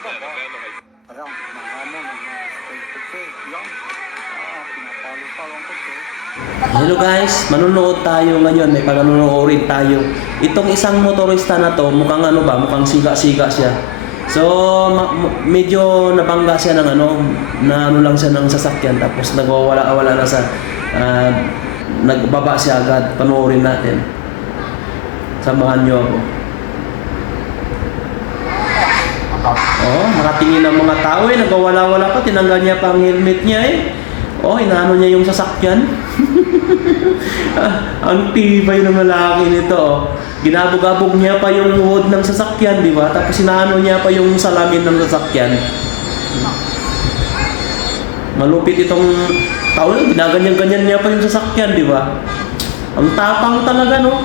Parang mahamo, nag-stay lang. Pinapalo-palong ko to. Hello guys, manunood tayo ngayon, may pagnunuorin tayo. Itong isang motorista na to, mukhang ano ba, mukhang siga-siga siya. So, medyo nabangga siya ng na lang siya ng sasakyan, tapos nagwawala-wala na sa, nagbaba siya agad. Panoorin natin. Samahan niyo ako. Oh, nakatingin ang mga tao nagwawala-wala pa, tinanggal niya pa ang helmet niya Oh, inaano niya yung sasakyan. Ang tibay ng lalaki nito. Ginabog-abog niya pa yung hood ng sasakyan, di ba? Tapos inaano niya pa yung salamin ng sasakyan. Malupit itong tao, ginaganyan-ganyan niya pa yung sasakyan, di ba? Ang tapang talaga, no?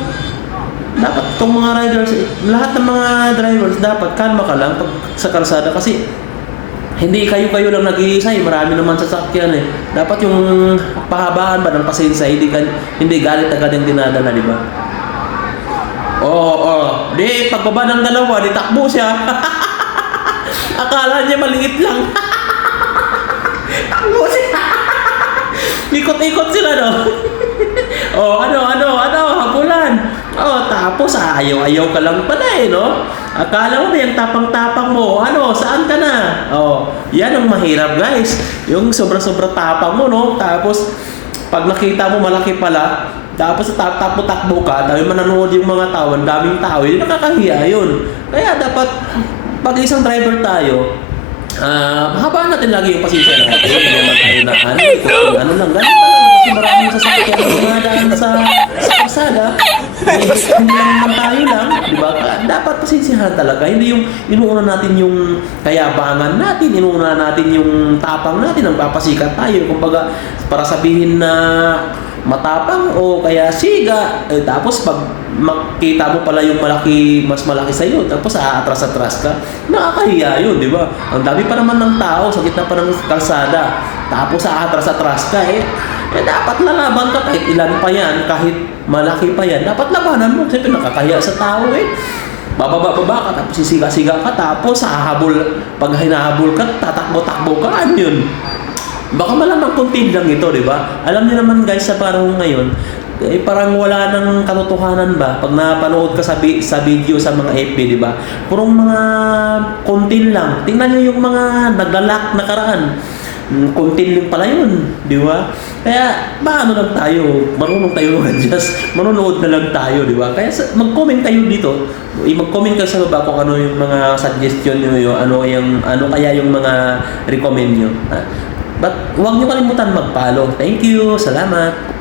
Dapat itong mga riders, lahat ng mga drivers, dapat kalma ka lang pag sa kalsada kasi hindi kayo lang nag-iisa marami naman sasakyan Dapat yung pahabaan ba ng pasensya, hindi galit agad yung dinadala, di ba? Di pagbaba ng dalawa, di takbo siya. Akala niya maliit lang. Takbo siya. Ikot-ikot sila, no? Habulan. Tapos ayaw ka lang pala no? Akala mo yung tapang-tapang mo, saan ka na? Yan ang mahirap guys. Yung sobra-sobra tapang mo, no? Tapos, pag nakita mo malaki pala, tapos takbo ka, dahil mananood yung mga tao, ang daming tao, yun nakakahiya yun. Kaya dapat, pag isang driver tayo, habaan natin lagi yung pasensya natin. Hindi naman tayo na ano lang, ganun pa lang. Kasi maraming sasakyan na dumadaan sa kalsada. Hindi lang tayo lang, di ba? Dapat pasensyahan talaga. Hindi yung inuuna natin yung kayabangan natin, inuuna natin yung tapang natin, ang papasikat tayo. Kumbaga, para sabihin na matapang o kaya siga, tapos pag makita mo pala yung mas malaki sa iyo, tapos aatras-atras ka, nakakahiya yun, di ba? Ang dami pa naman ng tao sa gitna pa ng kalsada, tapos aatras-atras ka dapat lalaban ka kahit ilan pa yan, kahit malaki pa yan, dapat labanan mo, kasi nakakahiya sa tao bababa ka, tapos sisiga-siga ka, tapos pag hinahabol ka, tatakbo-takbo ka, ano yun? Baka malamang konti lang ito, di ba? Alam niyo naman guys, sa panahon ngayon, parang wala nang katotohanan ba? Pag napanood ka sa video sa mga FB, di ba? Purong mga konti lang. Tingnan niyo yung mga naglalak na karaan. Konti lang pala yun, di ba? Kaya, lang tayo? Marunong tayo mag-adjust. Manonood na lang tayo, di ba? Kaya mag-comment kayo dito. Mag-comment kayo sa baba kung ano yung mga suggestion niyo, ano kaya yung mga recommend niyo. But huwag niyo kalimutan mag-follow. Thank you. Salamat.